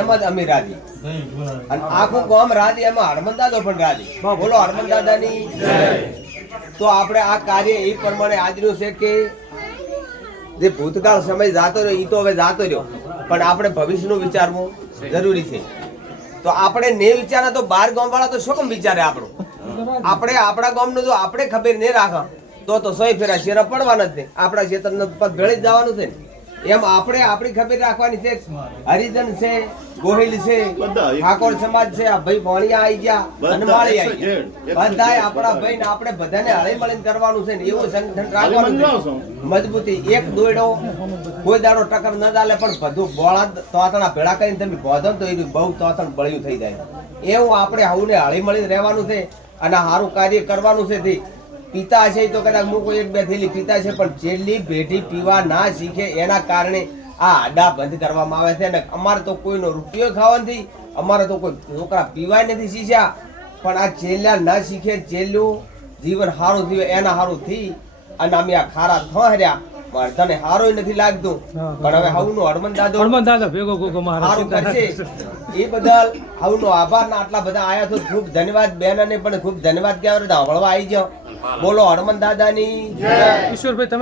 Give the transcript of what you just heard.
એમ જ અમે રાજી અને આખું ગામ રાજી, એમાં હરમન દાદો પણ રાજી. બોલો હરમન દાદાની તો આપણે આ કાર્ય એ પ્રમાણે આજનું છે કે જે ભૂતકાળ સમય જાતો રહ્યો એ તો હવે જાતો રહ્યો, પણ આપણે ભવિષ્યનું વિચારવું જરૂરી છે. તો આપણે ને વિચારા તો બાર ગામ વાળા તો શું કેમ વિચારે આપણું? આપણે આપણા ગામનું જો આપણે ખબર નહીં રાખો તો સોય ફેરા શેરા પડવાના જ નહીં, આપણા ક્ષેત્રનો પગ ભળી જ જવાનું છે ને. એમ આપણે આપણી ખબર રાખવાની છે. હરિજન છે, ગોહિલ છે, ઠાકોર સમાજ છે, આ ભાઈ ભણિયા આવી ગયા, હનમાળી આવી ગયા, બધાય આપણા ભાઈ ને આપણે બધાને હળી મળીને કરવાનું છે ને. એવું સંગઠન રાખવાનું છે મજબૂતી. એક દોયડો કોઈ દાડો ટકર ન ચાલે, પણ બધું બોળા તોતણા ભેળા કરીને તમે બોધો તો એ બહુ તોતણ બળ્યું થઈ જાય. એવું આપણે હવને હળી મળીને રહેવાનું છે અને સારું કાર્ય કરવાનું છે. પીતા હશે તો કદાચ હું કોઈ એક બે થેલી પીતા છે, પણ જેટલી પેઢી પીવા ના શીખે એના કારણે આ આડા બંધ કરવામાં આવે છે. અને અમારે તો કોઈનો રૂપિયો ખાવા નથી, અમારે તો કોઈ છોકરા પીવાય નથી શીખ્યા, પણ આ છેલ્લા ના શીખે, છેલ્લું જીવન સારું થયું એના સારું થી અને અમે આ ખારા થર્યા. તને સારું નથી લાગતું, પણ હવે હવનું હરમન દાદો ભેગો સારું કરશે. એ બદલ હવનો આભાર. ના આટલા બધા આયા તો ખૂબ ધન્યવાદ. બેનને પણ ખૂબ ધન્યવાદ કહેવાય. સાંભળવા આવી જાઓ. બોલો હરમન દાદાની જય. ઈશ્વરભાઈ તમે